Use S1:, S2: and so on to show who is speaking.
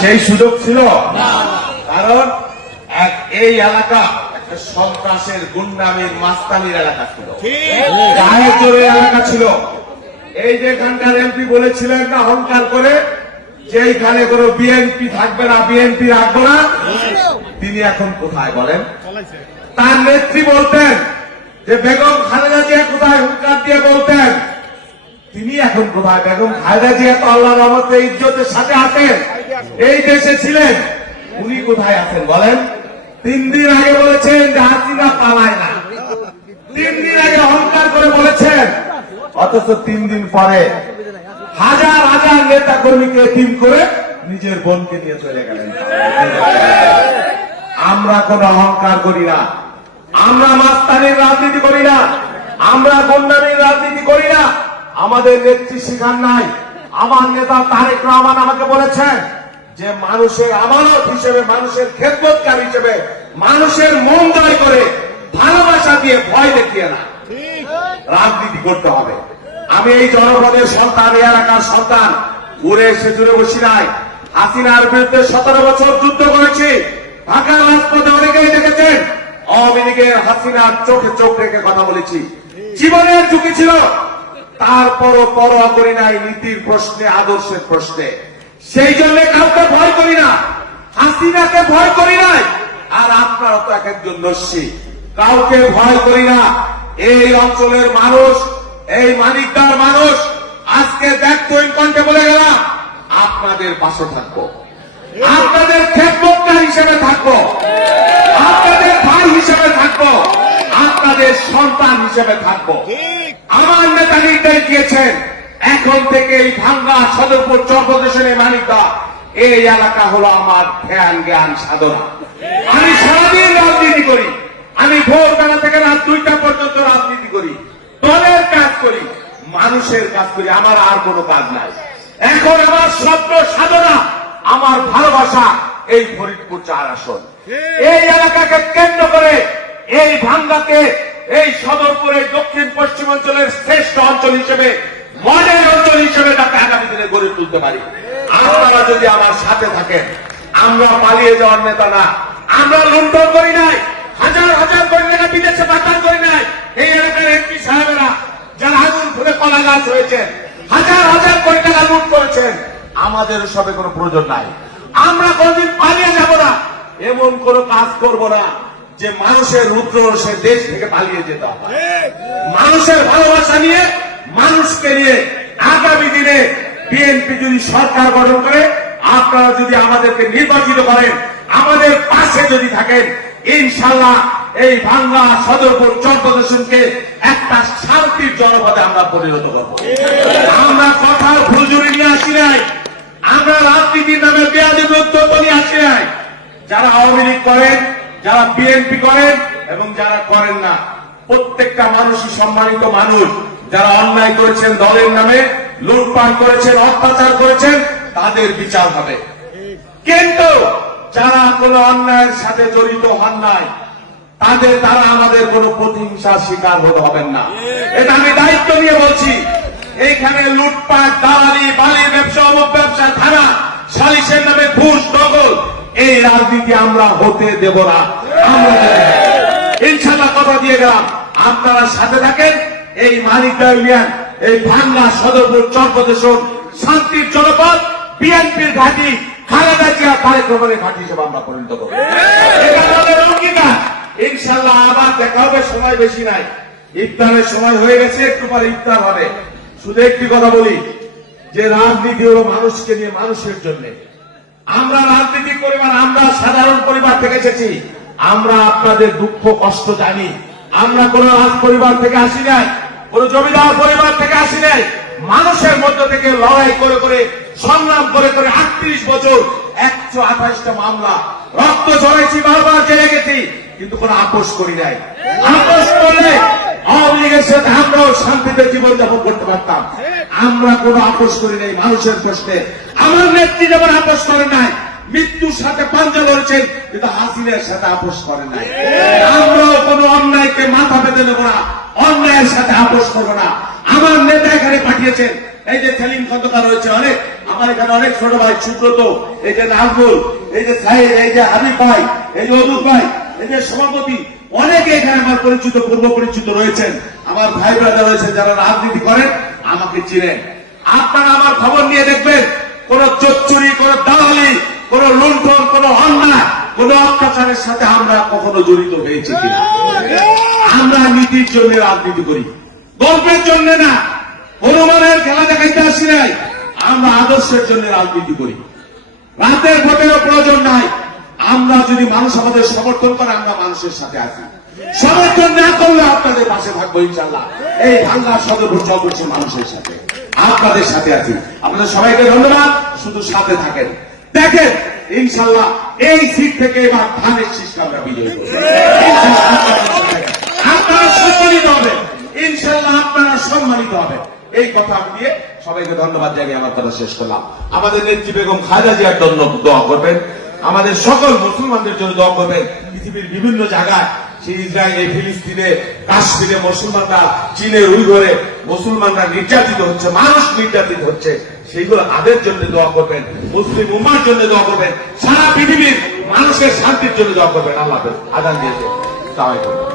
S1: সেই সুযোগ ছিল। কারণ এই এলাকা সন্ত্রাসের গুন্ডামির মাস্তানির এলাকা ছিল। গায়ে এলাকা ছিল। এই যে এখানকার এমপি বলেছিলেন না, অহংকার করে, যে এইখানে কোনো বিএনপি থাকবে না, বিএনপি রাখব না, তিনি এখন কোথায় বলেন? তার নেত্রী বলতেন যে, বেগম খালেদা জিয়া কোথায়? হুঙ্কার দিয়ে বলতেন। তিনি এখন কোথায়? বেগম খালেদা জিয়া তো আল্লাহ রহমতে ইজ্জতের সাথে আছেন। এই দেশে ছিলেন। উনি কোথায় আছেন বলেন? তিন দিন আগে বলেছেন যে হাসিনা পালায় না। তিন দিন আগে অহংকার করে বলেছেন। অথচ তিন দিন পরে হাজার হাজার নেতা কর্মীকে টিম করে নিজের বোনকে নিয়ে চলে গেলেন। আমরা কোন অহংকার করি না। আমরা মাস্তানির রাজনীতি করি না। আমরা গন্ডামির রাজনীতি করি না। আমাদের নেত্রী শিখান নাই। আমার নেতা তারেক রহমান আমাকে বলেছেন যে মানুষের আমানত হিসেবে, মানুষের খেদমতকার হিসেবে, মানুষের মন জয় করে, ভালোবাসা দিয়ে ভয় দেখিয়ে না। রাজনীতি করতে হবে। আমি এই জনপদের সন্তান এলাকার সন্তান। ঘুরে এসে জুড়ে বসি নাই। হাসিনার বিরুদ্ধে সতেরো বছর যুদ্ধ করেছি। ঢাকার রাজপথে অনেকেই দেখেছেন, আওয়ামী লীগের হাসিনার চোখে চোখ রেখে কথা বলেছি। জীবনের ঝুঁকি ছিল। তারপরও পরোয়া করি নাই নীতির প্রশ্নে, আদর্শের প্রশ্নে। সেই জন্য কাউকে ভয় করি না। হাসিনাকে ভয় করি নাই। আর আপনারা তো এক একজন দস্যি কাউকে ভয় করি না। এই অঞ্চলের মানুষ এই মানিকদার মানুষ আজকে দেখতো কণ্ঠে বলে গেলাম। আপনাদের পাশে থাকব। আপনাদের খেদমতকার হিসেবে থাকব। আপনাদের ভাই হিসেবে থাকব। আপনাদের সন্তান হিসেবে থাকব। আমার নেতা নির্দেশ দিয়েছেন। এখন থেকে এই ভাঙ্গা সদরপুর চরপ্রদেশের মানিকদা এই এলাকা হলো আমার ধ্যান, জ্ঞান, সাধনা। আমি সারাদিন রাজনীতি করি। আমি ভোরবেলা থেকে রাত দুইটা পর্যন্ত রাজনীতি করি। দলের কাজ করি, মানুষের কাজ করি, আমার আর কোনো কাজ নাই। এখন আমার স্বপ্ন সাধনা, আমার ভালোবাসা এই ফরিদপুর চার আসন। এই এলাকাকে কেন্দ্র করে এই ভাঙ্গাকে, এই সদরপুরের দক্ষিণ পারি। আপনারা যদি আমার সাথে থাকেন, আমরা পালিয়ে যাওয়ার নেতা না। আমরা লুণ্ঠন করি নাই, হাজার হাজার কোটি টাকা বিদেশে পাচার করি নাই। এই এলাকার এমপি সাহেবেরা যারা আগুন ফুলে কলা গাছ হয়েছে হাজার হাজার কোটি টাকা লুট করেছেন। আমাদের সবে কোনো প্রয়োজন নাই। আমরা কোনদিন পালিয়ে যাব না। এমন কোন কাজ করব না যে মানুষের রুদ্র সে দেশ থেকে পালিয়ে যেতে হবে। মানুষের ভালোবাসা নিয়ে, মানুষকে নিয়ে আগামী দিনে বিএনপি যদি সরকার গঠন করে, আপনারা যদি আমাদেরকে নির্বাচিত করেন, আমাদের পাশে যদি থাকেন, ইনশাল্লাহ এই বাংলা সদরপুর চট্টদেশনকে একটা শান্তির জনপদে আমরা পরিণত করব। আমরা কথার ফুলঝুরি নিয়ে আসি নাই, আমরা রাজনীতির নামে পেঁয়াজি বক্তব্য নিয়ে আসি নাই। যারা আওয়ামী লীগ করেন, যারা বিএনপি করেন এবং যারা করেন না, প্রত্যেকটা মানুষই সম্মানিত মানুষ, যারা অন্যায় করেছেন দলের নামে লুটপাট করেছেন, অত্যাচার করেছেন, তাদের বিচার হবে। কিন্তু যারা কোন অন্যায়ের সাথে জড়িত হন নাই, তাদের দ্বারা আমাদের কোন প্রতিহিংসার শিকার হতে হবেন না। এটা আমি দায়িত্ব নিয়ে বলছি। এইখানে লুটপাট, দালালি বালির ব্যবসা, অমুক ব্যবসা থানা সালিশের নামে ঘুষ, নগদ, এই রাজনীতি আমরা হতে দেব না। ইনশাল্লাহ কথা দিয়ে গেলাম। আপনারা সাথে থাকেন, এই মানিকদা ইউনিয়ন। এই ভাঙ্গা সদরপুর চরপ্রদেশন শান্তির জনপদ বিএনপির ঘাঁটি খালেদা জিয়া তারেক রহমানের ঘাঁটি হিসেবে আমরা পরিণত করব। ইনশাল্লাহ আবার দেখা হবে সময় বেশি নাই। ইফতারের সময় হয়ে গেছে একটু পরে ইফতার হবে। শুধু একটি কথা বলি যে রাজনীতি হলো মানুষকে নিয়ে মানুষের জন্য। আমরা রাজনীতি পরিবার আমরা সাধারণ পরিবার থেকে এসেছি। আমরা আপনাদের দুঃখ কষ্ট জানি। আমরা কোন রাজ পরিবার থেকে আসি নাই। কোন জমিদার পরিবার থেকে আসি নাই, মানুষের মধ্য থেকে লড়াই করে করে, সংগ্রাম করে করে আটত্রিশ বছর একশো আঠাশটা মামলা, রক্ত ঝরাইছি, বারবার জেলে গেছি, কিন্তু কোন আপোষ করি নাই। আপোষ করলে আওয়ামী লীগের সাথে আমরাও শান্তিতে জীবনযাপন করতে পারতাম। আমরা কোন আপোষ করি নাই মানুষের প্রশ্নে আমার নেত্রী যেমন আপোষ করে নাই, মৃত্যুর সাথে পাঞ্জা লড়েছেন, কিন্তু হাসিনের সাথে আপোষ করে নাই। আমরাও কোন অন্যায়কে মাথা পেতে নেব না। অন্যায়ের সাথে আপোষ করব না। আমার নেতা এখানে পাঠিয়েছেন। এই যে সেলিম খন্দকার রয়েছে অনেক। আমার এখানে অনেক ছোট ভাই সুব্রত, এই যে নাজমুল এই যে সাহেব, এই যে হাবিব ভাই, এই যে অদুর ভাই, এই যে সভাপতি, অনেকে এখানে আমার পরিচিত, পূর্ব পরিচিত রয়েছেন। আমার ভাই ব্রাদার রয়েছেন যারা রাজনীতি করেন, আমাকে চিনেন। আপনারা আমার খবর নিয়ে দেখবেন, কোন চচ্চুরি কোন দালালি, কোন লুণ্ঠন, কোন অন্যায় কোন অত্যাচারের সাথে আমরা কখনো জড়িত হয়েছি কিনা? আমরা নীতির জন্য রাজনীতি করি। গল্পের জন্য না, হনুমানের খেলা দেখাইতে আসি নাই। আমরা আদর্শের জন্য রাজনীতি করি। রাতের ভোটেরও প্রয়োজন নাই। আমরা যদি মানুষ আমাদের সমর্থন করে, আমরা মানুষের সাথে আছি। সমর্থন না করলে আপনাদের পাশে থাকব ইনশাল্লাহ এই ভাঙ্গা সদর ভোট করছে মানুষের সাথে। আপনাদের সাথে আছি। আপনাদের সবাইকে ধন্যবাদ। শুধু সাথে থাকেন। দেখেন ইনশাল্লাহ এই সিট থেকে এবার ধানের শীষকে আমরা বিজয়ী আপনারা সম্মানিত হবেন ইনশাল্লাহ আপনারা সম্মানিত হবেন এই কথা দিয়ে সবাইকে ধন্যবাদ জানিয়ে আমার কথা শেষ করলাম। আমাদের নেত্রী বেগম খালেদা জিয়ার জন্য দোয়া করবেন। আমাদের সকল মুসলমানদের জন্য দোয়া করবেন। পৃথিবীর বিভিন্ন জায়গায় সেই ইসরায়েলে ফিলিস্তিনে, কাশ্মীরে মুসলমানরা চীনে উইঘরে মুসলমানরা নির্যাতিত হচ্ছে, মানুষ নির্যাতিত হচ্ছে। সেইগুলো আদের জন্য দোয়া করবেন, মুসলিম উম্মার জন্য দোয়া করবেন, সারা পৃথিবীর মানুষের শান্তির জন্য দোয়া করবেন, আল্লাহ। আদান দিয়েছে সালামালাইকুম